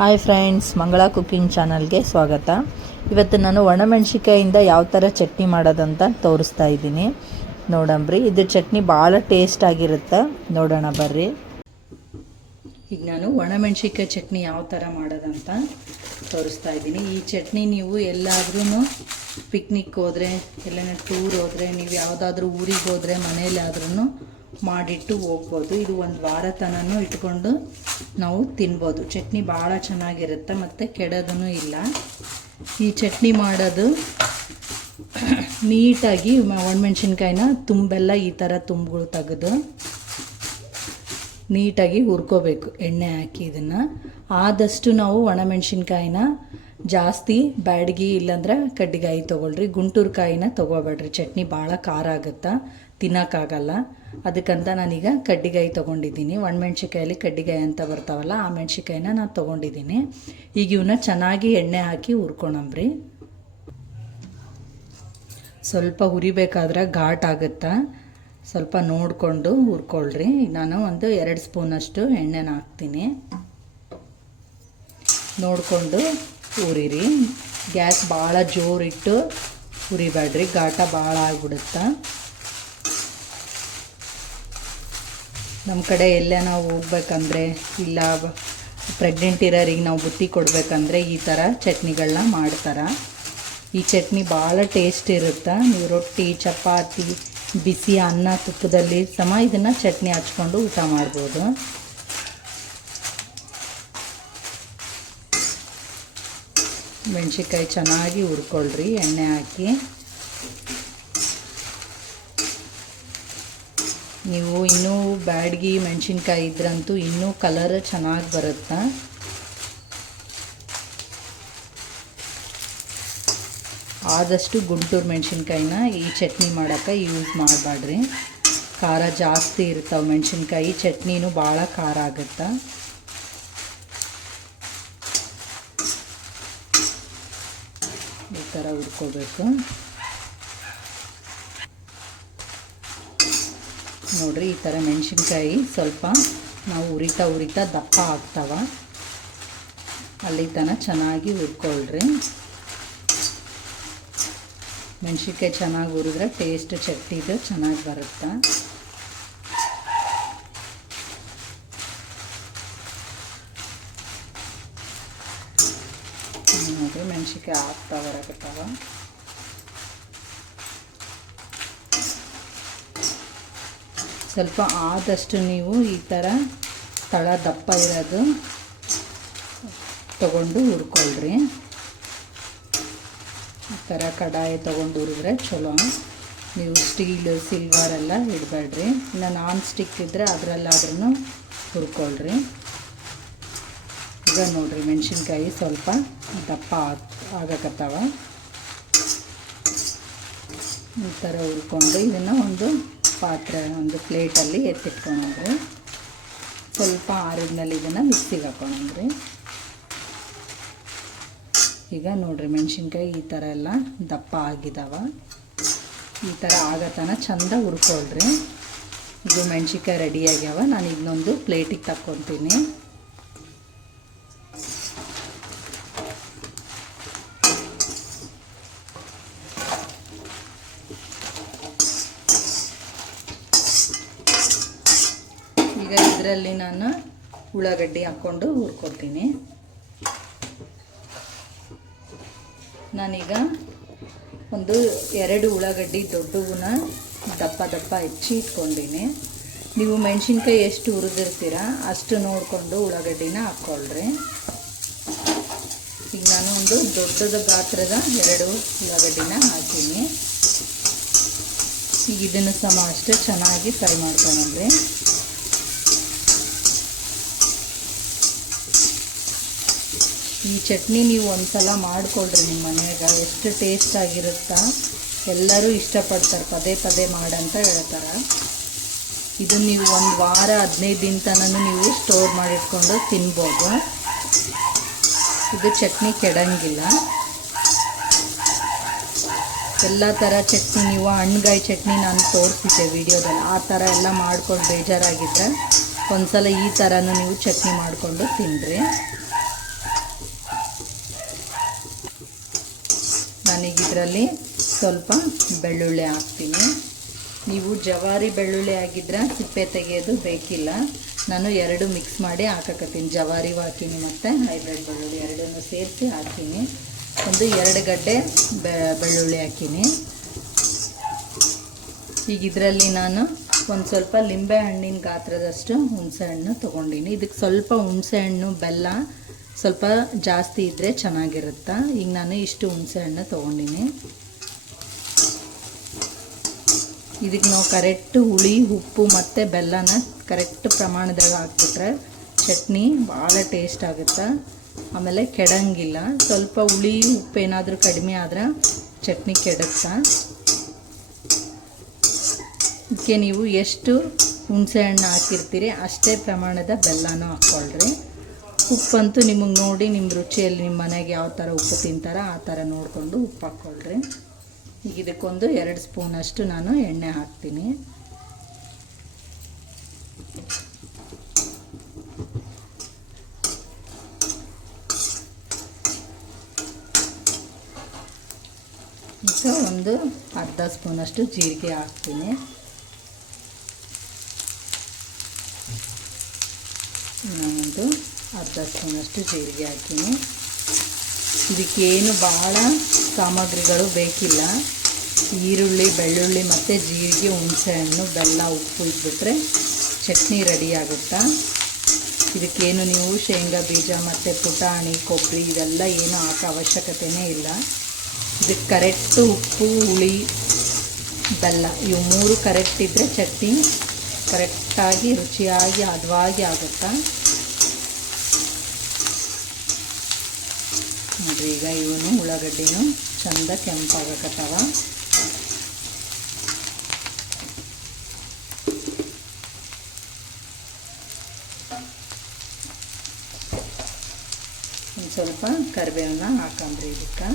Hi friends ಮಂಗಳ cooking ಚಾನಲ್ಗೆ ಸ್ವಾಗತ. ಇವತ್ತು ನಾನು ಒಣಮೆಣ್ಸಿಕಾಯಿಂದ ಯಾವ ಥರ ಚಟ್ನಿ ಮಾಡೋದಂತ ತೋರಿಸ್ತಾ ಇದ್ದೀನಿ. ನೋಡಂಬ್ರಿ ಇದು ಚಟ್ನಿ ಭಾಳ ಟೇಸ್ಟ್ ಆಗಿರುತ್ತೆ. ನೋಡೋಣ ಬರ್ರಿ. ಈಗ ನಾನು ಒಣಮೆಣ್ಸಿಕಾಯಿ ಚಟ್ನಿ ಯಾವ ಥರ ಮಾಡೋದಂತ ತೋರಿಸ್ತಾ ಇದ್ದೀನಿ. ಈ ಚಟ್ನಿ ನೀವು ಎಲ್ಲಾದ್ರೂ ಪಿಕ್ನಿಕ್ ಹೋದರೆ, ಎಲ್ಲನ ಟೂರ್ ಹೋದರೆ, ನೀವು ಯಾವುದಾದ್ರೂ ಊರಿಗೆ ಹೋದರೆ ಮನೇಲಾದ್ರೂ ಮಾಡಿಟ್ಟು ಹೋಗ್ಬೋದು. ಇದು ಒಂದು ವಾರ ತನೂ ಇಟ್ಕೊಂಡು ನಾವು ತಿನ್ಬೋದು. ಚಟ್ನಿ ಭಾಳ ಚೆನ್ನಾಗಿರುತ್ತೆ ಮತ್ತು ಕೆಡೋದೂ ಇಲ್ಲ. ಈ ಚಟ್ನಿ ಮಾಡೋದು ನೀಟಾಗಿ ಒಣಮೆಣ್ಸಿನ್ಕಾಯಿನ ತುಂಬೆಲ್ಲ ಈ ಥರ ತುಂಬ್ಗಳು ತೆಗೆದು ನೀಟಾಗಿ ಹುರ್ಕೋಬೇಕು. ಎಣ್ಣೆ ಹಾಕಿ ಇದನ್ನು. ಆದಷ್ಟು ನಾವು ಒಣಮೆಣ್ಸಿನ್ಕಾಯಿನ ಜಾಸ್ತಿ ಬ್ಯಾಡ್ಗಿ ಇಲ್ಲಾಂದ್ರೆ ಕಡ್ಡಿಗಾಯಿ ತೊಗೊಳ್ರಿ. ಗುಂಟೂರು ಕಾಯಿನ ತೊಗೋಬೇಡ್ರಿ. ಚಟ್ನಿ ಭಾಳ ಖಾರ ಆಗುತ್ತಾ. ತಿನ್ನೋಕ್ಕಾಗಲ್ಲ ಅದಕ್ಕಂತ ನಾನೀಗ ಕಡ್ಡಿಗಾಯಿ ತೊಗೊಂಡಿದ್ದೀನಿ. ಒಣಮೆಣ್ಸಿಕಾಯಲ್ಲಿ ಕಡ್ಡಿಗಾಯಿ ಅಂತ ಬರ್ತಾವಲ್ಲ, ಆ ಮೆಣ್ಸಿಕಾಯಿನ ನಾನು ತೊಗೊಂಡಿದ್ದೀನಿ. ಈಗ ಇವನ್ನ ಚೆನ್ನಾಗಿ ಎಣ್ಣೆ ಹಾಕಿ ಹುರ್ಕೊಳಂಬ್ರಿ ಸ್ವಲ್ಪ ಹುರಿಬೇಕಾದ್ರೆ ಘಾಟ್ ಆಗುತ್ತಾ? ಸ್ವಲ್ಪ ನೋಡಿಕೊಂಡು ಹುರ್ಕೊಳ್ರಿ. ನಾನು ಒಂದು ಎರಡು ಸ್ಪೂನಷ್ಟು ಎಣ್ಣೆನ ಹಾಕ್ತೀನಿ. ನೋಡಿಕೊಂಡು ಹುರಿರಿ. ಗ್ಯಾಸ್ ಭಾಳ ಜೋರಿಟ್ಟು ಹುರಿಬೇಡ್ರಿ. ಘಾಟ ಭಾಳ ಆಗ್ಬಿಡುತ್ತೆ. ನಮ್ಮ ಕಡೆ ಎಲ್ಲ ನಾವು ಹೋಗ್ಬೇಕಂದ್ರೆ ಇಲ್ಲ ಪ್ರೆಗ್ನೆಂಟ್ ಇರೋರಿಗೆ ನಾವು ಬುತ್ತಿ ಕೊಡಬೇಕಂದ್ರೆ ಈ ಥರ ಚಟ್ನಿಗಳನ್ನ ಮಾಡ್ತಾರೆ. ಈ ಚಟ್ನಿ ಭಾಳ ಟೇಸ್ಟ್ ಇರುತ್ತೆ? ನೀವು ರೊಟ್ಟಿ, ಚಪಾತಿ ಬಿಸಿ ಅನ್ನ ತುಪ್ಪದಲ್ಲಿ ಸಮ ಇದನ್ನು ಚಟ್ನಿ ಹಚ್ಕೊಂಡು ಊಟ ಮಾಡ್ಬೋದು. ಮೆಣಸಿನ್ಕಾಯಿ ಚೆನ್ನಾಗಿ ಹುರ್ಕೊಳ್ರಿ, ಎಣ್ಣೆ ಹಾಕಿ. ನೀವು ಇನ್ನೂ ಬ್ಯಾಡ್ಗಿ ಮೆಣಸಿನ್ಕಾಯಿ ಇದ್ರಂತೂ ಇನ್ನೂ ಕಲರ್ ಚೆನ್ನಾಗಿ ಬರುತ್ತೆ? ಆದಷ್ಟು ಗುಂಟೂರು ಮೆಣಸಿನ್ಕಾಯಿನ ಈ ಚಟ್ನಿ ಮಾಡೋಕ್ಕೆ ಯೂಸ್ ಮಾಡಬೇಡ್ರಿ ಖಾರ ಜಾಸ್ತಿ ಇರ್ತಾವೆ ಮೆಣಸಿನ್ಕಾಯಿ, ಚಟ್ನಿನೂ ಭಾಳ ಖಾರ ಆಗುತ್ತೆ. ಈ ಥರ ಹುರ್ಕೋಬೇಕು. ನೋಡ್ರಿ ಈ ಥರ ಮೆಣಸಿನ್ಕಾಯಿ ಸ್ವಲ್ಪ ನಾವು ಉರಿತಾ ಉರಿತಾ ದಪ್ಪ ಆಗ್ತಾವ. ಅಲ್ಲಿ ತನಕ ಚೆನ್ನಾಗಿ ಹುರ್ಕೊಳ್ರಿ. ಮೆಣಸಿನ್ಕಾಯಿ ಚೆನ್ನಾಗಿ ಹುರಿದ್ರೆ ಟೇಸ್ಟ್ ಚಟ್ನಿದು ಚೆನ್ನಾಗಿ ಬರುತ್ತೆ. ನೋಡಿ ಮೆಣಸಿನ್ಕಾಯಿ ಆಗ್ತಾ ಬರಕತ್ತವ ಸ್ವಲ್ಪ ಆದಷ್ಟು ನೀವು ಈ ಥರ ತಳ ದಪ್ಪ ಇರೋದು ತಗೊಂಡು ಹುರ್ಕೊಳ್ರಿ. ಈ ಥರ ಕಡಾಯಿ ತೊಗೊಂಡು ಹುರಿದ್ರೆ ಚಲೋ. ನೀವು ಸ್ಟೀಲ್ ಸಿಲ್ವರ್ ಎಲ್ಲ ಇಡಬೇಡ್ರಿ. ಇನ್ನು ನಾನ್ ಸ್ಟಿಕ್ ಇದ್ದರೆ ಅದರಲ್ಲಾದ್ರೂ ಹುರ್ಕೊಳ್ರಿ. ಈಗ ನೋಡಿರಿ ಮೆಣಸಿನ್ಕಾಯಿ ಸ್ವಲ್ಪ ದಪ್ಪ ಆಗಕತ್ತಾವ. ಈ ಥರ ಹುರ್ಕೊಂಡು ಇದನ್ನು ಒಂದು ಪಾತ್ರೆ, ಒಂದು ಪ್ಲೇಟಲ್ಲಿ ಎತ್ತಿಟ್ಕೊಂಡ್ರಿ ಸ್ವಲ್ಪ ಆರಿದ್ಮೇಲೆ ಇದನ್ನು ಮಿಕ್ಸಿಗೆ ಹಾಕೊಂಡ್ರಿ ಈಗ ನೋಡಿರಿ ಮೆಣಸಿನ್ಕಾಯಿ ಈ ಥರ ಎಲ್ಲ ದಪ್ಪ ಆಗಿದಾವ. ಈ ಥರ ಆಗತನ ಚಂದ ಹುರ್ಕೊಳ್ರಿ. ಇದು ಮೆಣಸಿನ್ಕಾಯಿ ರೆಡಿ ಆಗ್ಯಾವ. ನಾನು ಇನ್ನೊಂದು ಪ್ಲೇಟಿಗೆ ತಕ್ಕೊತೀನಿ. ಈಗ ಇದರಲ್ಲಿ ನಾನು ಉಳ್ಳಾಗಡ್ಡಿ ಹಾಕ್ಕೊಂಡು ಹುರ್ಕೊತೀನಿ. ನಾನೀಗ ಒಂದು ಎರಡು ಉಳ್ಳಾಗಡ್ಡಿ ದೊಡ್ಡವನ್ನ ದಪ್ಪ ದಪ್ಪ ಹೆಚ್ಚಿ ಇಟ್ಕೊಂಡಿನಿ. ನೀವು ಮೆಣಸಿನ್ಕಾಯಿ ಎಷ್ಟು ಹುರಿದಿರ್ತೀರ ಅಷ್ಟು ನೋಡಿಕೊಂಡು ಉಳ್ಳಾಗಡ್ಡಿನ ಹಾಕ್ಕೊಳ್ರಿ. ಈಗ ನಾನು ಒಂದು ದೊಡ್ಡದ ಗಾತ್ರದ ಎರಡು ಉಳ್ಳಾಗಡ್ಡಿನ ಹಾಕೀನಿ. ಈಗ ಇದನ್ನು ಸಮ ಅಷ್ಟೇ ಚೆನ್ನಾಗಿ ಫ್ರೈ ಮಾಡ್ಕೊಂಡ್ರಿ. ಈ ಚಟ್ನಿ ನೀವು ಒಂದ್ಸಲ ಮಾಡಿಕೊಳ್ರಿ ನಿಮ್ಮ ಮನೆಯಾಗ. ಎಷ್ಟು ಟೇಸ್ಟ್ ಆಗಿರುತ್ತಾ ಎಲ್ಲರೂ ಇಷ್ಟಪಡ್ತಾರೆ. ಪದೇ ಪದೇ ಮಾಡಂತ ಹೇಳ್ತಾರೆ. ಇದು ನೀವು ಒಂದು ವಾರ, ಹದಿನೈದು ದಿನ ತನಕ ನೀವು ಸ್ಟೋರ್ ಮಾಡಿಟ್ಕೊಂಡು ತಿನ್ಬೋದು. ಇದು ಚಟ್ನಿ ಕೆಡಂಗಿಲ್ಲ. ಎಲ್ಲ ಥರ ಚಟ್ನಿ ನೀವು, ಹಣ್ಗಾಯಿ ಚಟ್ನಿ ನಾನು ತೋರಿಸಿದ್ದೆ ವಿಡಿಯೋದಲ್ಲಿ. ಆ ಥರ ಎಲ್ಲ ಮಾಡ್ಕೊಂಡು ಬೇಜಾರಾಗಿದ್ದರೆ ಒಂದ್ಸಲ ಈ ಥರನೂ ನೀವು ಚಟ್ನಿ ಮಾಡಿಕೊಂಡು ತಿನ್ನಿರಿ ನಾನೀಗ ಇದರಲ್ಲಿ ಸ್ವಲ್ಪ ಬೆಳ್ಳುಳ್ಳಿ ಹಾಕ್ತೀನಿ. ನೀವು ಜವಾರಿ ಬೆಳ್ಳುಳ್ಳಿ ಆಗಿದ್ರೆ ಸಿಪ್ಪೆ ತೆಗೆಯೋದು ಬೇಕಿಲ್ಲ. ನಾನು ಎರಡು ಮಿಕ್ಸ್ ಮಾಡಿ ಹಾಕಕತ್ತೀನಿ. ಜವಾರಿ ಹಾಕೀನಿ ಮತ್ತು ಹೈಬ್ರಿಡ್ ಬೆಳ್ಳುಳ್ಳಿ ಎರಡನ್ನು ಸೇರಿಸಿ ಹಾಕ್ತೀನಿ. ಒಂದು ಎರಡು ಗಡ್ಡೆ ಬೆಳ್ಳುಳ್ಳಿ ಹಾಕೀನಿ ಈಗ ಇದರಲ್ಲಿ ನಾನು ಒಂದು ಸ್ವಲ್ಪ ಲಿಂಬೆ ಹಣ್ಣಿನ ಗಾತ್ರದಷ್ಟು ಹುಣಸೆ ಹಣ್ಣು ತೊಗೊಂಡಿನಿ. ಇದಕ್ಕೆ ಸ್ವಲ್ಪ ಹುಣಸೆ ಹಣ್ಣು, ಬೆಲ್ಲ ಸ್ವಲ್ಪ ಜಾಸ್ತಿ ಇದ್ದರೆ ಚೆನ್ನಾಗಿರುತ್ತಾ? ಈಗ ನಾನು ಇಷ್ಟು ಹುಣಸೆ ಹಣ್ಣು ತೊಗೊಂಡಿನಿ. ಇದಕ್ಕೆ ನಾವು ಕರೆಕ್ಟ್ ಹುಳಿ, ಉಪ್ಪು ಮತ್ತು ಬೆಲ್ಲನ ಕರೆಕ್ಟ್ ಪ್ರಮಾಣದಾಗ ಹಾಕ್ಬಿಟ್ರೆ ಚಟ್ನಿ ಭಾಳ ಟೇಸ್ಟ್ ಆಗುತ್ತೆ? ಆಮೇಲೆ ಕೆಡಂಗಿಲ್ಲ. ಸ್ವಲ್ಪ ಹುಳಿ, ಉಪ್ಪು ಏನಾದರೂ ಕಡಿಮೆ ಆದರೆ ಚಟ್ನಿ ಕೆಡುತ್ತಾ? ಇದಕ್ಕೆ ನೀವು ಎಷ್ಟು ಹುಣಸೆ ಹಣ್ಣು ಹಾಕಿರ್ತೀರಿ ಅಷ್ಟೇ ಪ್ರಮಾಣದ ಬೆಲ್ಲನೂ ಹಾಕ್ಕೊಳ್ರಿ. ಉಪ್ಪಂತೂ ನಿಮಗೆ ನೋಡಿ ನಿಮ್ಮ ರುಚಿಯಲ್ಲಿ ನಿಮ್ಮ ಮನೆಗೆ ಯಾವ ಥರ ಉಪ್ಪು ತಿಂತಾರ ಆ ಥರ ನೋಡಿಕೊಂಡು ಉಪ್ಪು ಹಾಕ್ಕೊಳ್ರಿ ಈಗ ಇದಕ್ಕೊಂದು ಎರಡು ಸ್ಪೂನಷ್ಟು ನಾನು ಎಣ್ಣೆ ಹಾಕ್ತೀನಿ. ಈಗ ಒಂದು ಅರ್ಧ ಸ್ಪೂನಷ್ಟು ಜೀರಿಗೆ ಹಾಕ್ತೀನಿ. ನಾನೊಂದು ಅರ್ಧ ಸ್ಪೂನಷ್ಟು ಜೀರಿಗೆ ಹಾಕ್ತೀನಿ ಇದಕ್ಕೇನು ಬಹಳ ಸಾಮಗ್ರಿಗಳು ಬೇಕಿಲ್ಲ. ಈರುಳ್ಳಿ, ಬೆಳ್ಳುಳ್ಳಿ ಮತ್ತು ಜೀರಿಗೆ ಹುಣಸೆಹಣ್ಣು ಬೆಲ್ಲ, ಉಪ್ಪು ಇಟ್ಬಿಟ್ರೆ ಚಟ್ನಿ ರೆಡಿ ಆಗುತ್ತಾ? ಇದಕ್ಕೇನು ನೀವು ಶೇಂಗಾ ಬೀಜ ಮತ್ತು ಪುಟಾಣಿ, ಕೊಬ್ಬರಿ ಇದೆಲ್ಲ ಏನು ಹಾಕೋ ಅವಶ್ಯಕತೆಯೇ ಇಲ್ಲ. ಇದಕ್ಕೆ ಕರೆಕ್ಟು ಉಪ್ಪು, ಹುಳಿ, ಬೆಲ್ಲ ಇವು ಮೂರು ಕರೆಕ್ಟ್ ಇದ್ದರೆ ಚಟ್ನಿ ಕರೆಕ್ಟಾಗಿ ರುಚಿಯಾಗಿ, ಹದವಾಗಿ ಆಗುತ್ತಾ? ನೋಡ್ರಿ, ಈಗ ಇವನು ಉಳ್ಳಾಗಡ್ಡಿನೂ ಚಂದ ಕೆಂಪಾಗಕತ್ತವ. ಒಂದು ಸ್ವಲ್ಪ ಕರಿಬೇವನ್ನ ಹಾಕಂಬ್ರಿ ಇದಕ್ಕೆ.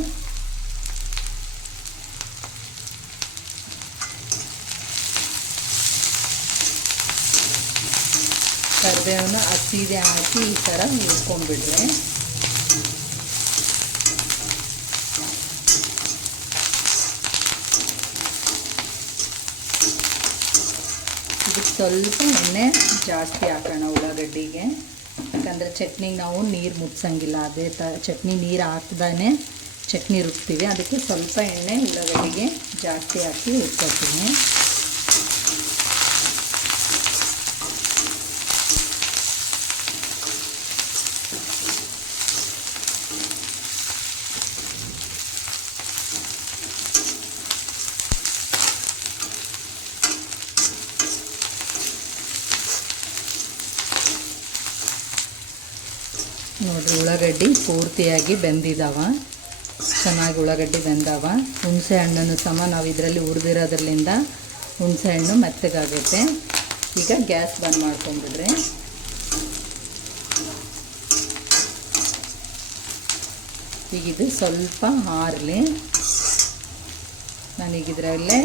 ಕರಿಬೇವನ್ನ ಹಸಿದೆ ಹಾಕಿ ಈ ಥರ ಹುರ್ಕೊಂಡ್ಬಿಡ್ರಿ ಇದಕ್ಕೆ ಸ್ವಲ್ಪ ಎಣ್ಣೆ ಜಾಸ್ತಿ ಹಾಕೋಣ ಉಳ್ಳಾಗಡ್ಡಿಗೆ. ಯಾಕಂದರೆ ಚಟ್ನಿಗೆ ನಾವು ನೀರು ಮುಟ್ಸಂಗಿಲ್ಲ. ಅದೇ ತ, ಚಟ್ನಿ ನೀರು ಹಾಕ್ದಾನೆ ಚಟ್ನಿ ರುಬ್ತೀವಿ. ಅದಕ್ಕೆ ಸ್ವಲ್ಪ ಎಣ್ಣೆ ಉಳ್ಳಾಗಡ್ಡಿಗೆ ಜಾಸ್ತಿ ಹಾಕಿ ರುಬ್ಕೊತೀನಿ ನೋಡ್ರಿ, ಉಳ್ಳಾಗಡ್ಡಿ ಪೂರ್ತಿಯಾಗಿ ಬೆಂದಿದ್ದಾವ ಚೆನ್ನಾಗಿ ಉಳ್ಳಾಗಡ್ಡಿ ಬೆಂದವ. ಹುಣಸೆ ಹಣ್ಣನ್ನು ಸಮ ನಾವು ಇದರಲ್ಲಿ ಹುರಿದಿರೋದ್ರಲ್ಲಿಂದ ಹುಣಸೆ ಹಣ್ಣು ಮೆತ್ತಗಾಗುತ್ತೆ ಈಗ ಗ್ಯಾಸ್ ಬಂದ್ ಮಾಡ್ಕೊಂಡ್ಬಿಡ್ರಿ. ಈಗ ಇದು ಸ್ವಲ್ಪ ಹಾರಲಿ ನಾನೀಗ ಇದರಲ್ಲೇ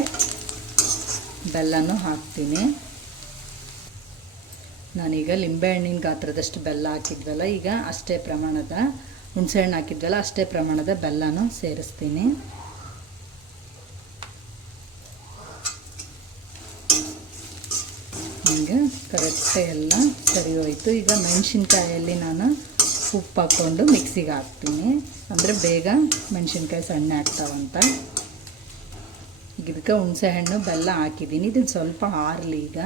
ಬೆಲ್ಲನೂ ಹಾಕ್ತೀನಿ. ನಾನೀಗ ಲಿಂಬೆಹಣ್ಣಿನ ಗಾತ್ರದಷ್ಟು ಬೆಲ್ಲ ಹಾಕಿದ್ವಲ್ಲ, ಈಗ ಅಷ್ಟೇ ಪ್ರಮಾಣದ ಹುಣಸೆಹಣ್ಣು ಹಾಕಿದ್ವಲ್ಲ, ಅಷ್ಟೇ ಪ್ರಮಾಣದ ಬೆಲ್ಲನೂ ಸೇರಿಸ್ತೀನಿ. ಹಿಂಗೆ ಕರೆಕ್ಟ್ ಎಲ್ಲ ಸರಿ ಹೋಯಿತು. ಈಗ ಮೆಣಸಿನ್ಕಾಯಲ್ಲಿ ನಾನು ಉಪ್ಪು ಹಾಕ್ಕೊಂಡು ಮಿಕ್ಸಿಗೆ ಹಾಕ್ತೀನಿ. ಅಂದರೆ ಬೇಗ ಮೆಣಸಿನ್ಕಾಯಿ ಸಣ್ಣ ಆಗ್ತಾವಂತ. ಈಗ ಇದಕ್ಕೆ ಹುಣಸೆಹಣ್ಣು, ಬೆಲ್ಲ ಹಾಕಿದ್ದೀನಿ. ಇದನ್ನು ಸ್ವಲ್ಪ ಆರಲಿ ಈಗ.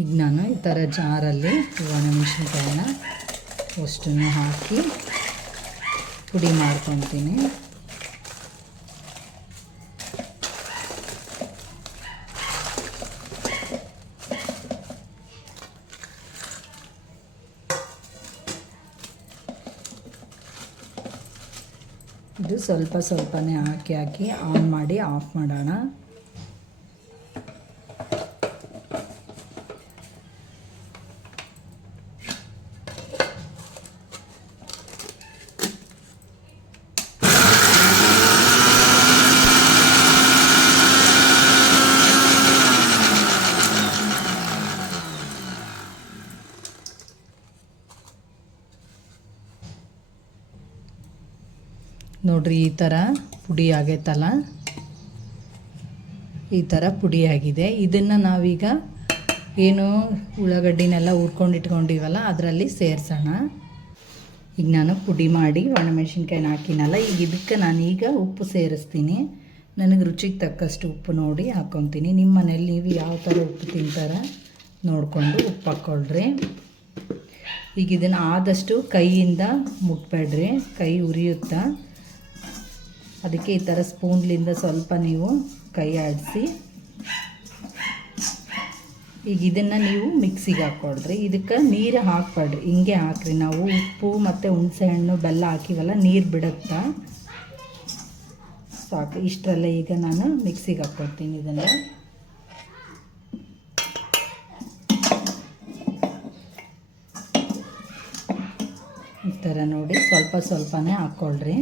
ಈಗ ನಾನು ಈ ಥರ ಜಾರಲ್ಲಿ ಒಣಮೆಣಸಿನ್ಕಾಯಿನ ಅಷ್ಟನ್ನು ಹಾಕಿ ಪುಡಿ ಮಾಡ್ಕೊತೀನಿ. ಇದು ಸ್ವಲ್ಪ ಸ್ವಲ್ಪನೇ ಹಾಕಿ ಹಾಕಿ ಆನ್ ಮಾಡಿ ಆಫ್ ಮಾಡೋಣ. ನೋಡ್ರಿ, ಈ ಥರ ಪುಡಿ ಆಗೈತಲ್ಲ? ಈ ಥರ ಪುಡಿ ಆಗಿದೆ. ಇದನ್ನು ನಾವೀಗ ಏನು ಉಳ್ಳಾಗಡ್ಡಿನೆಲ್ಲ ಹುರ್ಕೊಂಡು ಇಟ್ಕೊಂಡಿವಲ್ಲ, ಅದರಲ್ಲಿ ಸೇರಿಸೋಣ. ಈಗ ನಾನು ಪುಡಿ ಮಾಡಿ ಒಣಮೆಣಸಿನ್ಕಾಯಿನ ಹಾಕಿನಲ್ಲ, ಈಗ ಇದಕ್ಕೆ ನಾನೀಗ ಉಪ್ಪು ಸೇರಿಸ್ತೀನಿ. ನನಗೆ ರುಚಿಗೆ ತಕ್ಕಷ್ಟು ಉಪ್ಪು ನೋಡಿ ಹಾಕ್ಕೊತೀನಿ ನಿಮ್ಮ ಮನೇಲಿ ನೀವು ಯಾವ ಥರ ಉಪ್ಪು ತಿಂತಾರ ನೋಡಿಕೊಂಡು ಉಪ್ಪು ಹಾಕ್ಕೊಳ್ರಿ ಈಗ ಇದನ್ನು ಆದಷ್ಟು ಕೈಯಿಂದ ಮುಟ್ಬೇಡ್ರಿ. ಕೈ ಉರಿಯುತ್ತಾ? ಅದಕ್ಕೆ ಈ ಥರ ಸ್ಪೂನ್ಲಿಂದ ಸ್ವಲ್ಪ ನೀವು ಕೈ ಆಡಿಸಿ. ಈಗ ಇದನ್ನು ನೀವು ಮಿಕ್ಸಿಗೆ ಹಾಕ್ಕೊಡ್ರಿ. ಇದಕ್ಕೆ ನೀರು ಹಾಕ್ಬೇಡ್ರಿ. ಹಿಂಗೆ ಹಾಕ್ರಿ. ನಾವು ಉಪ್ಪು ಮತ್ತು ಹುಣಸೆಹಣ್ಣು ಬೆಲ್ಲ ಹಾಕಿವಲ್ಲ, ನೀರು ಬಿಡುತ್ತಾ? ಸಾಕು. ಇಷ್ಟರಲ್ಲ ಈಗ ನಾನು ಮಿಕ್ಸಿಗೆ ಹಾಕ್ಕೊಡ್ತೀನಿ ಇದನ್ನು. ಈ ಥರ ನೋಡಿ ಸ್ವಲ್ಪ ಸ್ವಲ್ಪನೇ ಹಾಕ್ಕೊಳ್ರಿ.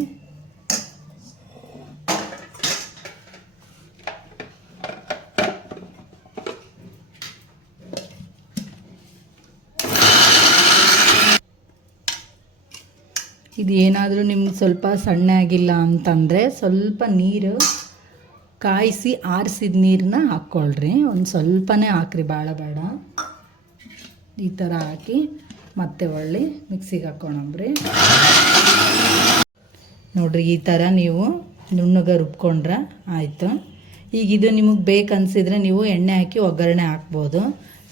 ಇದು ಏನಾದರೂ ನಿಮ್ಗೆ ಸ್ವಲ್ಪ ಸಣ್ಣ ಆಗಿಲ್ಲ ಅಂತಂದರೆ ಸ್ವಲ್ಪ ನೀರು ಕಾಯಿಸಿ ಆರಿಸಿದ ನೀರನ್ನ ಹಾಕ್ಕೊಳ್ರಿ ಒಂದು ಸ್ವಲ್ಪನೇ ಹಾಕ್ರಿ ಭಾಳ ಬೇಡ. ಈ ಥರ ಹಾಕಿ ಮತ್ತೆ ಒಳ್ಳೆ ಮಿಕ್ಸಿಗೆ ಹಾಕ್ಕೊಳಂಬ್ರಿ ನೋಡ್ರಿ, ಈ ಥರ ನೀವು ನುಣ್ಣಗೆ ರುಬ್ಕೊಂಡ್ರೆ ಆಯಿತು. ಈಗ ಇದು ನಿಮಗೆ ಬೇಕನ್ಸಿದ್ರೆ ನೀವು ಎಣ್ಣೆ ಹಾಕಿ ಒಗ್ಗರಣೆ ಹಾಕ್ಬೋದು.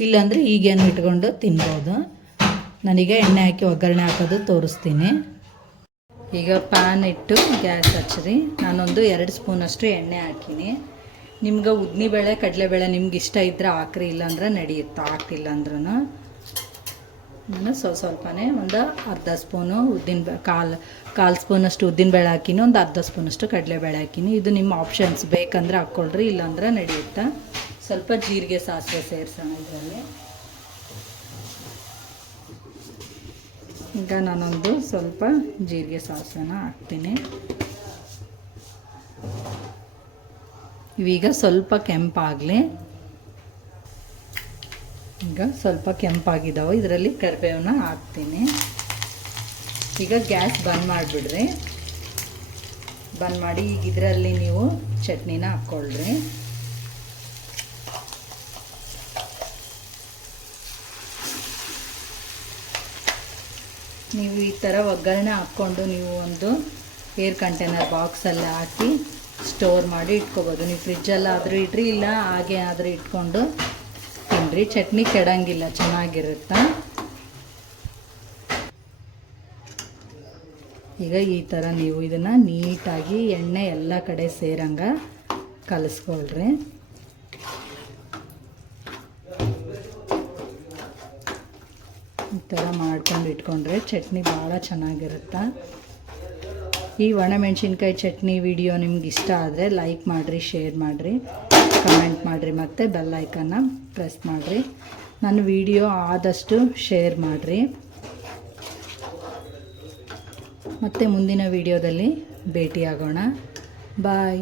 ಇಲ್ಲಾಂದರೆ ಈಗೇನು ಇಟ್ಕೊಂಡು ತಿನ್ಬೋದು. ನನಗೆ ಎಣ್ಣೆ ಹಾಕಿ ಒಗ್ಗರಣೆ ಹಾಕೋದು ತೋರಿಸ್ತೀನಿ. ಈಗ ಪ್ಯಾನ್ ಇಟ್ಟು ಗ್ಯಾಸ್ ಹಚ್ಚಿರಿ. ನಾನೊಂದು ಎರಡು ಸ್ಪೂನಷ್ಟು ಎಣ್ಣೆ ಹಾಕಿನಿ. ನಿಮ್ಗೆ ಉದ್ದಿನಬೇಳೆ, ಕಡಲೆಬೇಳೆ ನಿಮ್ಗೆ ಇಷ್ಟ ಇದ್ದರೆ ಹಾಕ್ರಿ, ಇಲ್ಲಾಂದ್ರೆ ನಡೆಯುತ್ತೆ? ಹಾಕ್ತಿಲ್ಲ ಅಂದ್ರೂ ನಾನು ಸ್ವಲ್ಪ ಸ್ವಲ್ಪನೇ ಒಂದು ಅರ್ಧ ಸ್ಪೂನು ಉದ್ದಿನ ಕಾಲು ಕಾಲು ಸ್ಪೂನಷ್ಟು ಉದ್ದಿನಬೇಳೆ ಹಾಕಿನಿ, ಒಂದು ಅರ್ಧ ಸ್ಪೂನಷ್ಟು ಕಡಲೆಬೇಳೆ ಹಾಕಿನಿ. ಇದು ನಿಮ್ಮ ಆಪ್ಷನ್ಸ್ ಬೇಕಂದ್ರೆ ಹಾಕ್ಕೊಳ್ರಿ, ಇಲ್ಲಾಂದ್ರೆ ನಡೆಯುತ್ತೆ? ಸ್ವಲ್ಪ ಜೀರಿಗೆ ಸಾಸಿವೆ ಸೇರಿಸೋಣ ಇದರಲ್ಲಿ. ಈಗ ನಾನೊಂದು ಸ್ವಲ್ಪ ಜೀರಿಗೆ ಸಾಸನ್ನು ಹಾಕ್ತೀನಿ. ಇವೀಗ ಸ್ವಲ್ಪ ಕೆಂಪಾಗಲಿ. ಈಗ ಸ್ವಲ್ಪ ಕೆಂಪಾಗಿದ್ದಾವೆ ಇದರಲ್ಲಿ ಕರಿಬೇವನ್ನ ಹಾಕ್ತೀನಿ. ಈಗ ಗ್ಯಾಸ್ ಬಂದ್ ಮಾಡಿಬಿಡ್ರಿ. ಬಂದ್ ಮಾಡಿ ಈಗ ಇದರಲ್ಲಿ ನೀವು ಚಟ್ನಿನ ಹಾಕ್ಕೊಳ್ರಿ. ನೀವು ಈ ಥರ ಒಗ್ಗರಣೆ ಹಾಕ್ಕೊಂಡು ನೀವು ಒಂದು ಏರ್ ಕಂಟೈನರ್ ಬಾಕ್ಸಲ್ಲಿ ಹಾಕಿ ಸ್ಟೋರ್ ಮಾಡಿ ಇಟ್ಕೋಬೋದು. ನೀವು ಫ್ರಿಜ್ಜಲ್ಲಾದರೂ ಇಡ್ರಿ, ಇಲ್ಲ ಹಾಗೆ ಆದರೂ ಇಟ್ಕೊಂಡು ತಿನ್ನಿರಿ ಚಟ್ನಿ ಕೆಡಂಗಿಲ್ಲ, ಚೆನ್ನಾಗಿರುತ್ತೆ? ಈಗ ಈ ಥರ ನೀವು ಇದನ್ನು ನೀಟಾಗಿ ಎಣ್ಣೆ ಎಲ್ಲ ಕಡೆ ಸೇರಂಗ ಕಲಿಸ್ಕೊಳ್ರಿ. ಈ ಥರ ಮಾಡ್ಕೊಂಡು ಇಟ್ಕೊಂಡ್ರೆ ಚಟ್ನಿ ಭಾಳ ಚೆನ್ನಾಗಿರುತ್ತೆ? ಈ ಒಣಮೆಣ್ಸಿನ್ಕಾಯಿ ಚಟ್ನಿ ವಿಡಿಯೋ ನಿಮ್ಗೆ ಇಷ್ಟ ಆದರೆ ಲೈಕ್ ಮಾಡಿರಿ, ಶೇರ್ ಮಾಡಿರಿ, ಕಮೆಂಟ್ ಮಾಡಿರಿ ಮತ್ತು ಬೆಲ್ ಐಕನ್ನ ಪ್ರೆಸ್ ಮಾಡಿರಿ. ನನ್ನ ವಿಡಿಯೋ ಆದಷ್ಟು ಶೇರ್ ಮಾಡಿರಿ. ಮತ್ತು ಮುಂದಿನ ವಿಡಿಯೋದಲ್ಲಿ ಭೇಟಿಯಾಗೋಣ. ಬಾಯ್.